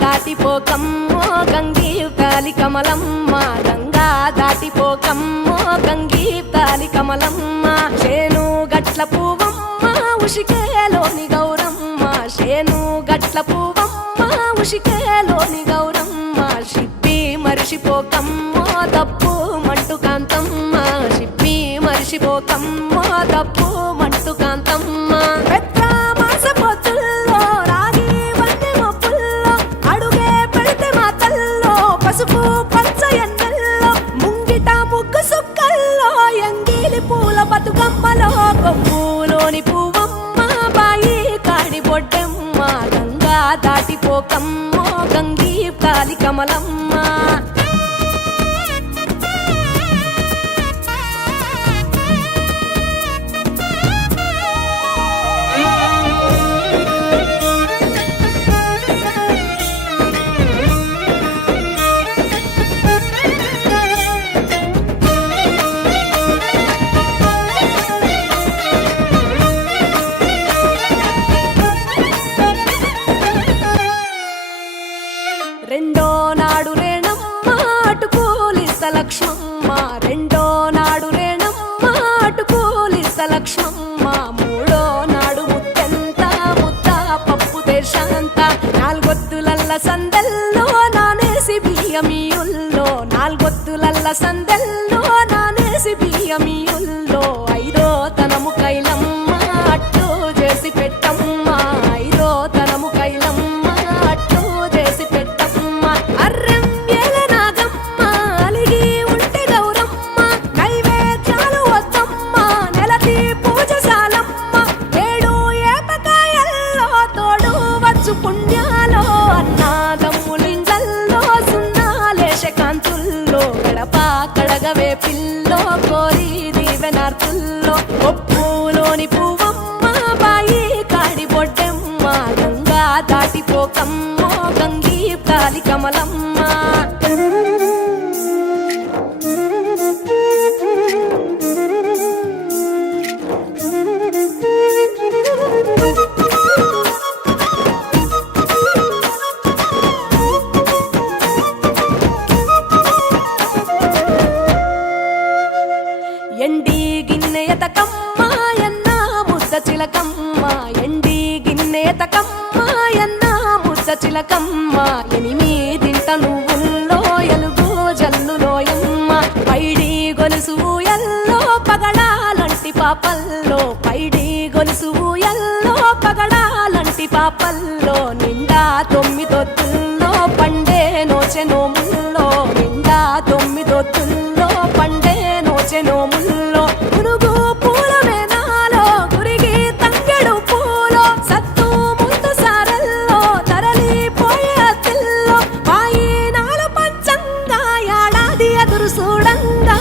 దాటిపోకమ్మో గంగీతాలి కమలమ్మ, గంగా దాటిపోకమ్మో గంగీతాలి కమలమ్మ. శేను గట్ల పువ్వమ్మ ఉషికేలోని గౌరమ్మ, శేను గట్ల పువ్వమ్మ ఉషికేలోని గౌరమ్మ. షిప్పి మరిషిపోకమ్మో తప్పు మంటు కాంతమ్మ, షిప్పి మరిషిపోకమ్మో తప్పు మంటు కాంతమ్మ. పసుపు పచ్చ ఎన్నెల్లో ముంగిట ముగ్గు సుక్కల్లో ఎంగిలి పూల బతుకమ్మలో కొమ్ములోని పువ్వమ్మ బాయి కాడి బొడ్డెమ్మ, గంగా దాటిపోకమ్మో గంగీతాలి కమలమ్మ. రెండో నాడు రేణమ్మ అటుకూలిస్త లక్ష్మమ్మ, రెండో నాడు రేణమ్మ అటుకూలిస్త లక్ష్మమ్మ. మూడో నాడు ముత్తెంత ముద్ద పప్పు దేశంత, నాలుగొత్తులల్ల సందెల్లో నానేసి బియ్యమియుల్లో, నాలుగొత్తులల్ల సందెల్లో నానేసి బియ్యమియుల్లో. ఐదో తనము కైలమ్మ అట్టు చేసి పెట్టమ్మ, ఐదో తనము కైలమ్మ అట్టు చేసి పెట్టమ్మ. అర్రం ఏల నాగమ్మ అలిగి ఉంటే గౌరమ్మ, నైవేద్యాలు వద్దమ్మ నెలతి పూజశాలమ్మ. ఏడు ఏపకాయల్లో తోడు వచ్చు పుణ్యాలో, అన్నాదమ్ములింగల్లో సున్నాలేశ కాంతుల్లో. గడప కడగవే పిల్లో కోరి దీవెనార్తుల్లో, ఒప్పులోని పువ్వమ్మ బాయి కాడి బొడ్డెమ్మ, గంగా దాటిపోకమ్మో గంగీతాలి కమలమ్మ. ఎండి గిన్నెయతకమ్మ ఎన్న ముద్ద చిలకమ్మ, ఎండి గిన్నెయతకమ్మ ఎన్న ముద్ద చిలకమ్మ. ఎనిమిదింట నువ్వుల్లో ఎలుగు జల్లులోయమ్మ, పైడి గొలుసు ఎల్లో పగడాలంటి పాపల్లో, పైడి గొలుసు ఎల్లో పగడాలంటి పాపల్లో. నిండా తొమ్మిదొత్తుల్లో పండే నోచె నోముల్లో, నిండా తొమ్మిదొత్తుల్లో పండే నోచె నోముల్లో. పునుగు పూల వేనాలో గురిగి తంగెడు పూలో, సత్తు ముందు సారల్లో తరలిపోయే అత్తిల్లో. పాయినాల పంచంగా ఏడాది ఎదురు చూడంగా,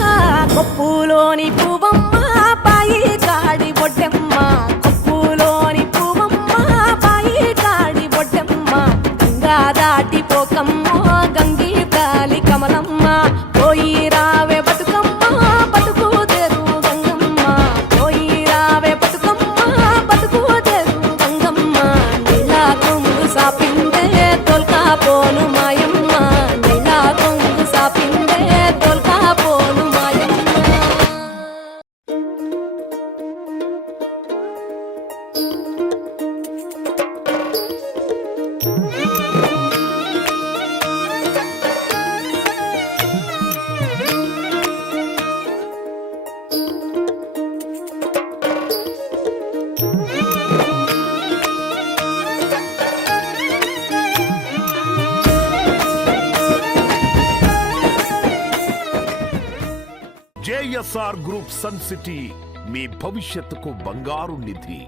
కొప్పులోని పువ్వమ్మ పాయి కాడి బొడ్డెమ్మ, కొప్పులోని పువ్వమ్మ పాయి కాడి బొడ్డెమ్మ. గంగా దాటిపోకమ్మో గంగీతాలి కమలమ్మ, పోయి రావే బతుకమ్మ బతుకు తెరు గంగమ్మ, పోయి రావే బతుకమ్మ బతుకు తెరు గంగమ్మ. నీలా కొంగు సాపిందే తోల్కా పోను మాయమ్మ, నీలా కొంగు సాపిందే తోల్కా పోను మాయమ్మ. JSR Group Sun City మీ భవిష్యత్తుకు బంగారు నిధి.